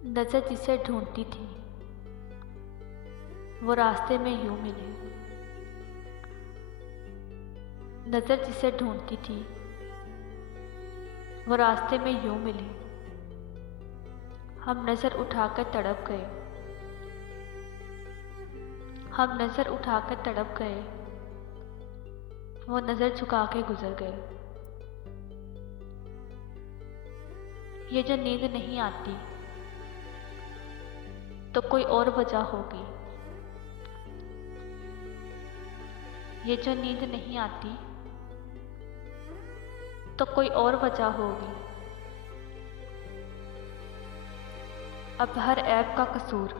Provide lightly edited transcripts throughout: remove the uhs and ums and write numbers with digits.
नज़र जिसे ढूंढती थी वो रास्ते में यूं मिले। नज़र जिसे ढूंढती थी वो रास्ते में यूं मिले। हम नज़र उठाकर तड़प गए, हम नज़र उठाकर तड़प गए। वो नज़र झुका के गुजर गए। ये जो नींद नहीं आती तो कोई और वजह होगी। ये जो नींद नहीं आती तो कोई और वजह होगी। अब हर ऐब का कसूर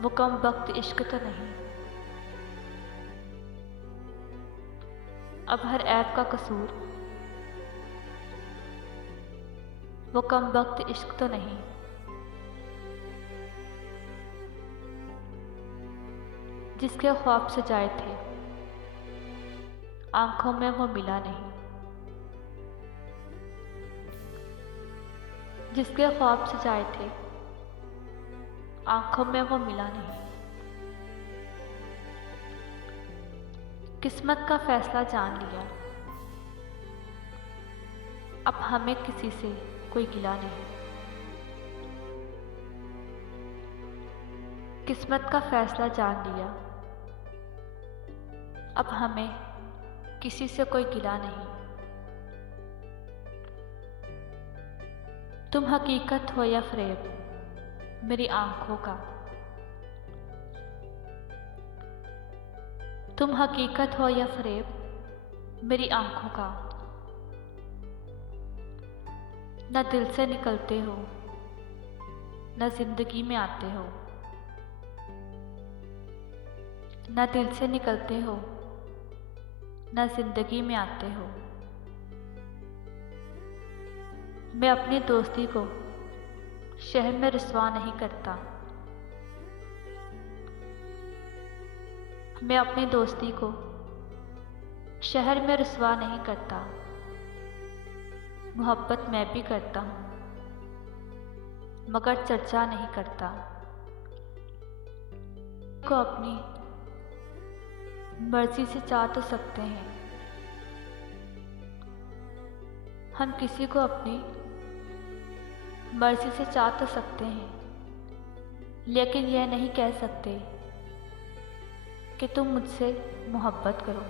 वो कम वक्त इश्क तो नहीं। अब हर ऐब का कसूर वो कम वक्त इश्क तो नहीं। जिसके ख्वाब सजाए थे आंखों में वो मिला नहीं। जिसके ख्वाब सजाए थे आंखों में वो मिला नहीं। किस्मत का फैसला जान लिया, अब हमें किसी से कोई गिला नहीं। किस्मत का फैसला जान लिया, अब हमें किसी से कोई गिला नहीं। तुम हकीकत हो या फ़रेब मेरी आंखों का। तुम हकीकत हो या फ़रेब मेरी आंखों का। न दिल से निकलते हो न जिंदगी में आते हो। न दिल से निकलते हो न जिंदगी में आते हो। मैं अपनी दोस्ती को शहर में रुसवा नहीं करता। मैं अपनी दोस्ती को शहर में रुसवा नहीं करता। मोहब्बत मैं भी करता हूँ मगर चर्चा नहीं करता। को अपनी मर्जी से चाह तो सकते हैं, हम किसी को अपनी मर्जी से चाह तो सकते हैं, लेकिन यह नहीं कह सकते कि तुम मुझसे मोहब्बत करो।